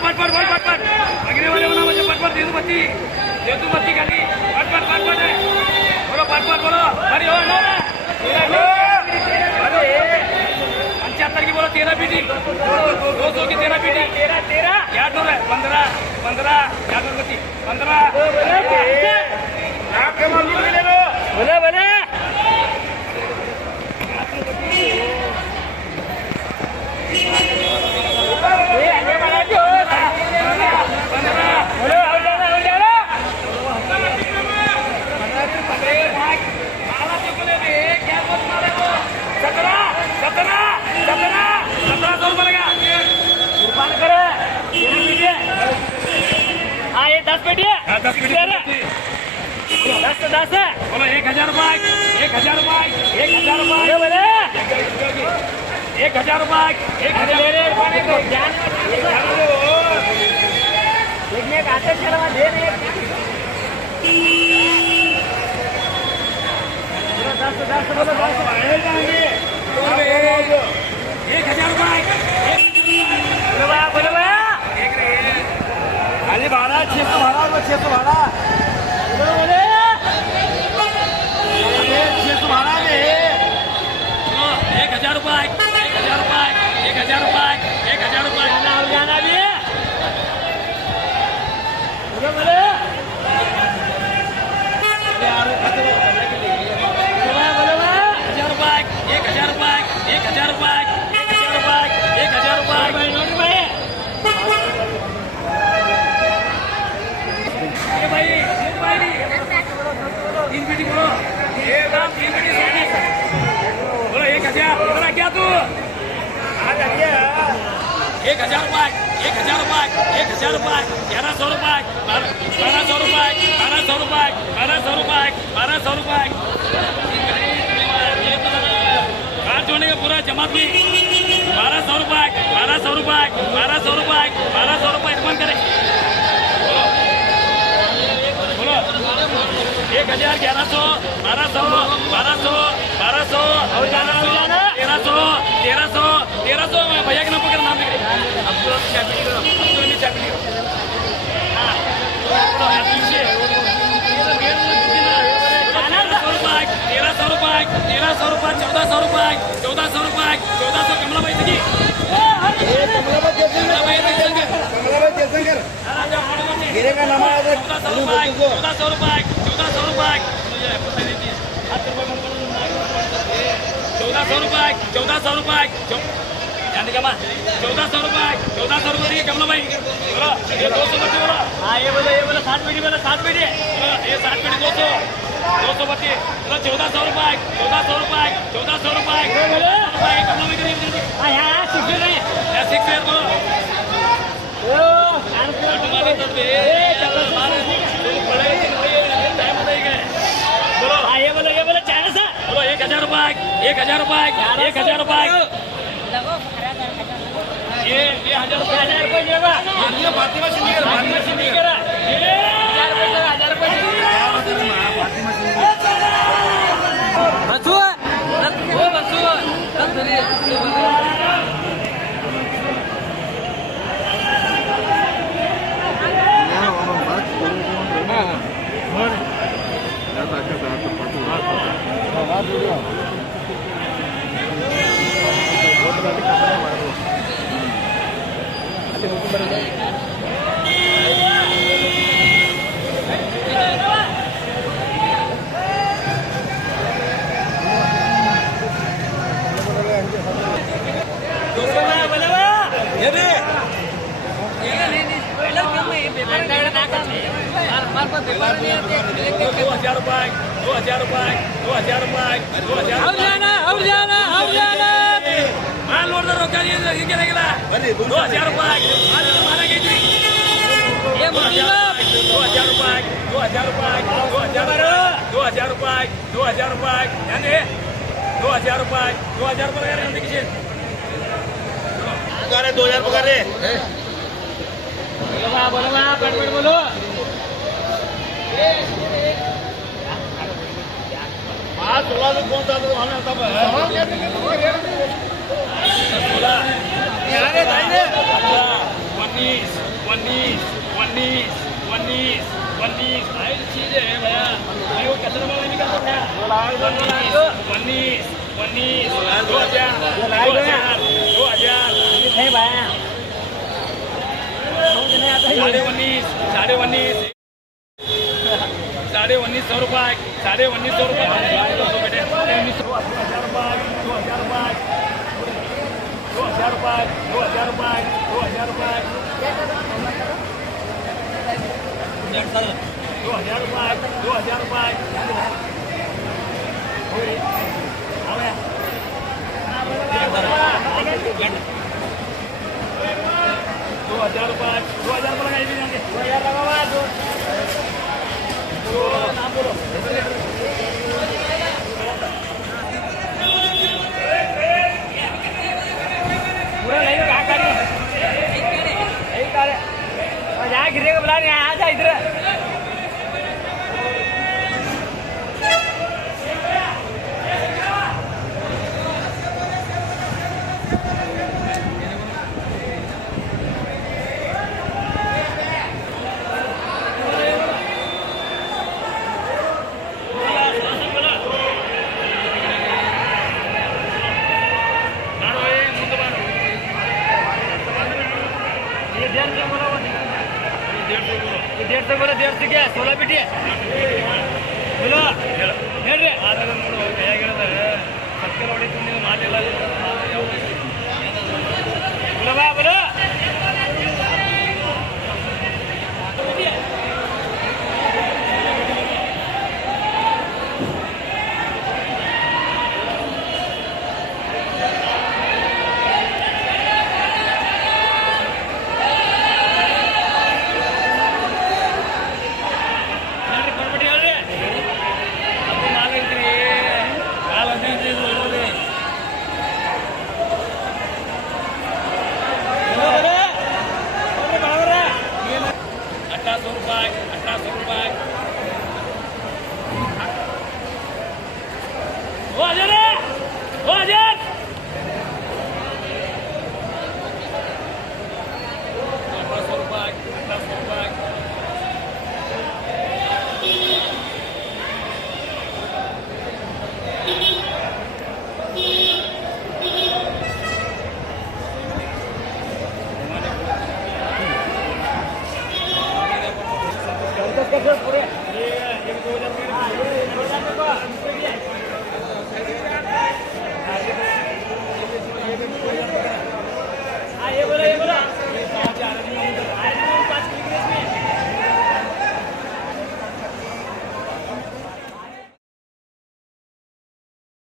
पट पट बोल पट पट भागने वाले बोला मुझे पट पट दे तू बत्ती खाली पट पट बोलो पट पट बोलो अरे हो ना अरे 75 की बोलो 13 पीटी 200 की 13 पीटी 13 क्या डोर है 15 क्या डोर बत्ती 15 आपके मालूम ले लो बोले हाँ ये 10 पेटी है 10 पेटी 10 है बोलो 1000 रुपए 1000 रुपए 1000 रुपए बोले 1000 रुपए 1000 ले रे पानी को ध्यान देखने का आते चलवा दे रहे 10 बोलो 10 जाएंगे 1000 रुपए बोलो भैया खाली भाड़ा 600 भाड़ा 600 भाड़ा बोले 600 भाड़ा दे 1000 रुपए 1000 रुपए 1000 रुपए 1000 रुपए जाना भी बोले 3 पीटी बोलो 3 पीटी बोलो 1000 इतना क्या तू 1000 रुपए 1000 रुपए 1000 रुपए 1100 रुपए 1200 रुपए 1200 रुपए 1200 रुपए 1200 रुपए कार जोड़ने का पूरा जमात भी 1200 रुपए 1200 रुपए 1200 रुपए 1200 रुपए बंद करे 1000 1100 1200 1200 1200 और 1300 मैं भैया के नाम पर नाम लिख रहे अब तो क्या करो अब तो नहीं क्या करो हां तो 1300 रुपए 1400 रुपए 1400 कमला भाई जी कमला भाई जयशंकर गिरे का नाम है 1400 रुपए 1400 रुपए 1400 रुपए जाने का 1400 रुपए कमला भाई बोलो ये 200 बच्चे बोलो हाँ ये बोलो 7 पीटी बोलो 7 पीटी ये 7 पीटी 200 बच्चे बोलो 1400 रुपए 1400 रुपए 1400 रुपए कमला भाई करिए हाँ यहाँ 6 बोलो तुम्हारे तो बोलो ये बोलो चाइना से बोलो 1000 रुपए 1000 रुपए 1000 रुपए ये 1000 रुपए देगा ये भारतीय मशीन नहीं करा 1000 रुपए बोलो आज 16 से कौन सा हमें सब है 16 यार 19 उन्नीस उन्नीस उन्नीस उन्नीस भाई चीज है भैया भाई वो कितना वाला निकाल रहा है उन्नीस उन्नीस 2000 नहीं भाई साढ़े उन्नीस साढ़े उन्नीस साढ़े 1900 रुपये साढ़े 1900 रुपये बेटे 1900 2000 रुपये 2000 रुपये 2000 रुपये 2000 रुपये 2000 रुपये 2000 रुपये 2000 रुपये दो हजार रुपये नाम बोलो पूरा नहीं कहा करी यही करे और यहाँ गिरे को बुला नहीं आया था इधर डेढ़ सौ बोलो 150 क्या 16 बिटी है बोलो ಹೇಳ್ರಿ ಆದಾಗ ನೋಡು ಹೇಗಿರುತ್ತೆ ಸತ್ಯ ನೋಡಿ ನೀವು ಮಾಡಿಲ್ಲ बोलो बा बोलो हो जा